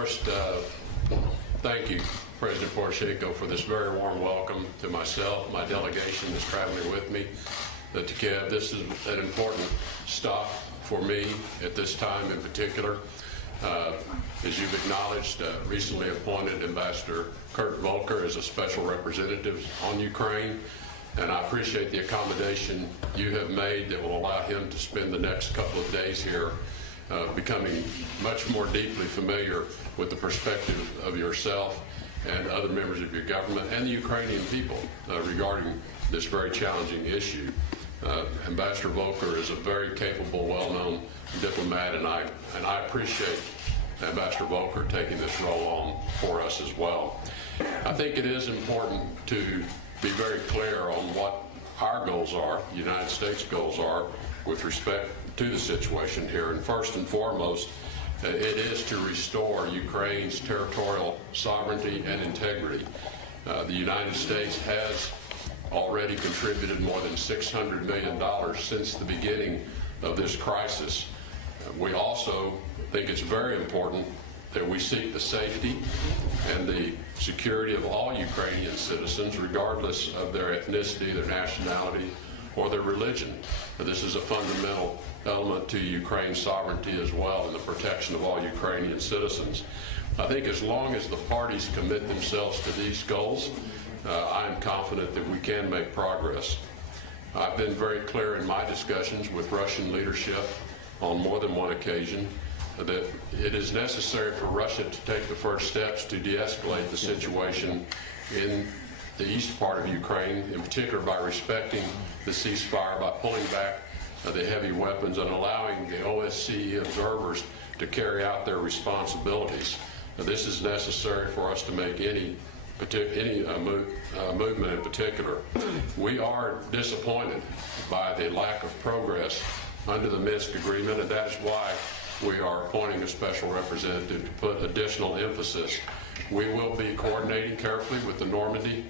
First, thank you, President Poroshenko, for this very warm welcome to myself, my delegation that's traveling with me to Kyiv. This is an important stop for me at this time in particular. As you've acknowledged, recently appointed Ambassador Kurt Volker as a special representative on Ukraine, and I appreciate the accommodation you have made that will allow him to spend the next couple of days here becoming much more deeply familiar with the perspective of yourself and other members of your government and the Ukrainian people regarding this very challenging issue. Ambassador Volker is a very capable, well-known diplomat, and I appreciate Ambassador Volker taking this role on for us as well. I think it is important to be very clear on what our goals are, the United States goals are, with respect to the situation here. And first and foremost, it is to restore Ukraine's territorial sovereignty and integrity. The United States has already contributed more than $600 million since the beginning of this crisis. We also think it's very important that we seek the safety and the security of all Ukrainian citizens, regardless of their ethnicity, their nationality, or their religion. This is a fundamental element to Ukraine's sovereignty as well, and the protection of all Ukrainian citizens. I think as long as the parties commit themselves to these goals, I'm confident that we can make progress. I've been very clear in my discussions with Russian leadership on more than one occasion that it is necessary for Russia to take the first steps to de-escalate the situation in the east part of Ukraine, in particular by respecting the ceasefire, by pulling back the heavy weapons and allowing the OSCE observers to carry out their responsibilities. This is necessary for us to make any movement in particular. We are disappointed by the lack of progress under the Minsk agreement, and that is why we are appointing a special representative to put additional emphasis. We will be coordinating carefully with the Normandy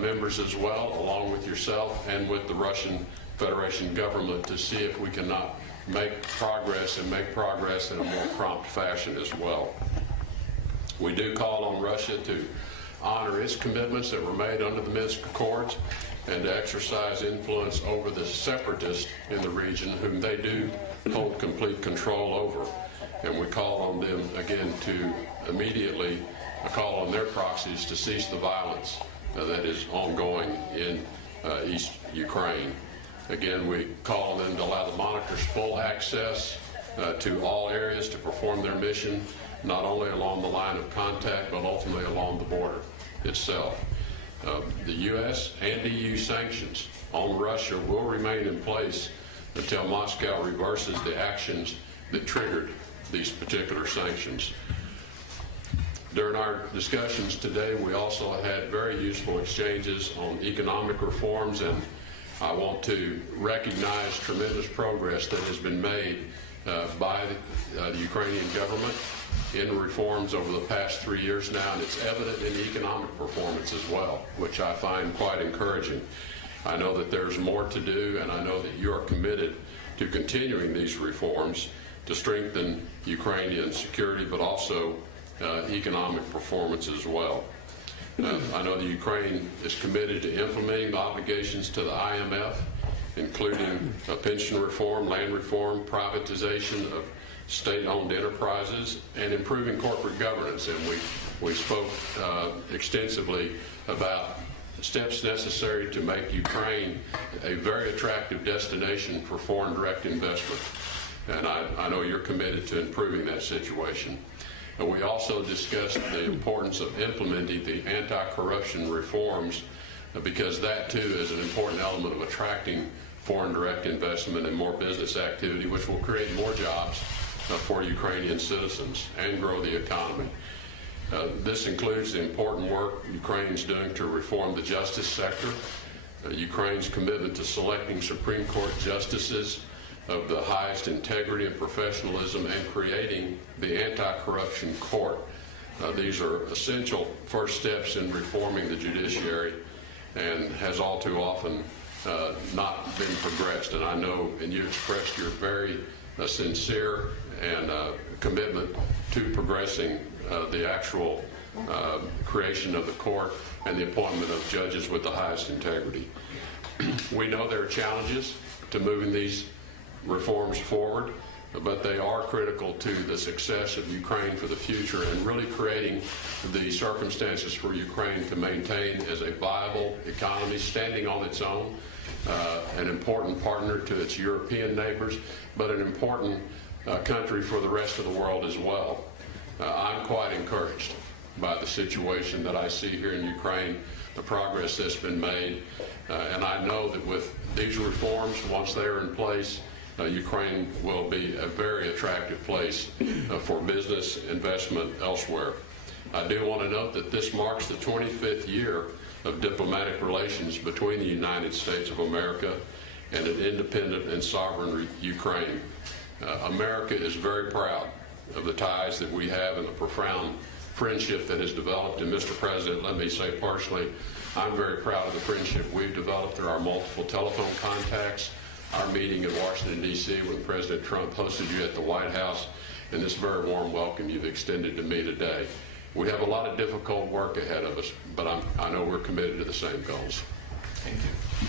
members as well, along with yourself and with the Russian Federation government, to see if we cannot make progress and make progress in a more prompt fashion as well. We do call on Russia to honor its commitments that were made under the Minsk Accords and to exercise influence over the separatists in the region, whom they do hold complete control over. And we call on them again to immediately call on their proxies to cease the violence that is ongoing in East Ukraine. Again, we call on them to allow the monitors full access to all areas to perform their mission, not only along the line of contact, but ultimately along the border itself. The U.S. and EU sanctions on Russia will remain in place until Moscow reverses the actions that triggered these particular sanctions. During our discussions today, we also had very useful exchanges on economic reforms, and I want to recognize tremendous progress that has been made by the Ukrainian government in reforms over the past 3 years now, and it's evident in economic performance as well, which I find quite encouraging. I know that there's more to do, and I know that you are committed to continuing these reforms to strengthen Ukrainian security, but also economic performance as well. I know that Ukraine is committed to implementing the obligations to the IMF, including pension reform, land reform, privatization of state-owned enterprises, and improving corporate governance. And we spoke extensively about steps necessary to make Ukraine a very attractive destination for foreign direct investment. And I know you're committed to improving that situation. And we also discussed the importance of implementing the anti-corruption reforms, because that too is an important element of attracting foreign direct investment and more business activity, which will create more jobs for Ukrainian citizens and grow the economy. This includes the important work Ukraine's doing to reform the justice sector, Ukraine's commitment to selecting Supreme Court justices of the highest integrity and professionalism, and creating the anti-corruption court. These are essential first steps in reforming the judiciary, and has all too often not been progressed. And I know, and you expressed your very sincere and commitment to progressing the actual creation of the court and the appointment of judges with the highest integrity. We know there are challenges to moving these reforms forward, but they are critical to the success of Ukraine for the future and really creating the circumstances for Ukraine to maintain as a viable economy standing on its own, an important partner to its European neighbors, but an important country for the rest of the world as well. I'm quite encouraged by the situation that I see here in Ukraine, the progress that's been made, and I know that with these reforms, once they are in place, Ukraine will be a very attractive place for business investment elsewhere. I do want to note that this marks the 25th year of diplomatic relations between the United States of America and an independent and sovereign Ukraine. America is very proud of the ties that we have and the profound friendship that has developed. And Mr. President, let me say personally, I'm very proud of the friendship we've developed through our multiple telephone contacts, our meeting in Washington, D.C. when President Trump hosted you at the White House, and this very warm welcome you've extended to me today. We have a lot of difficult work ahead of us, but I know we're committed to the same goals. Thank you.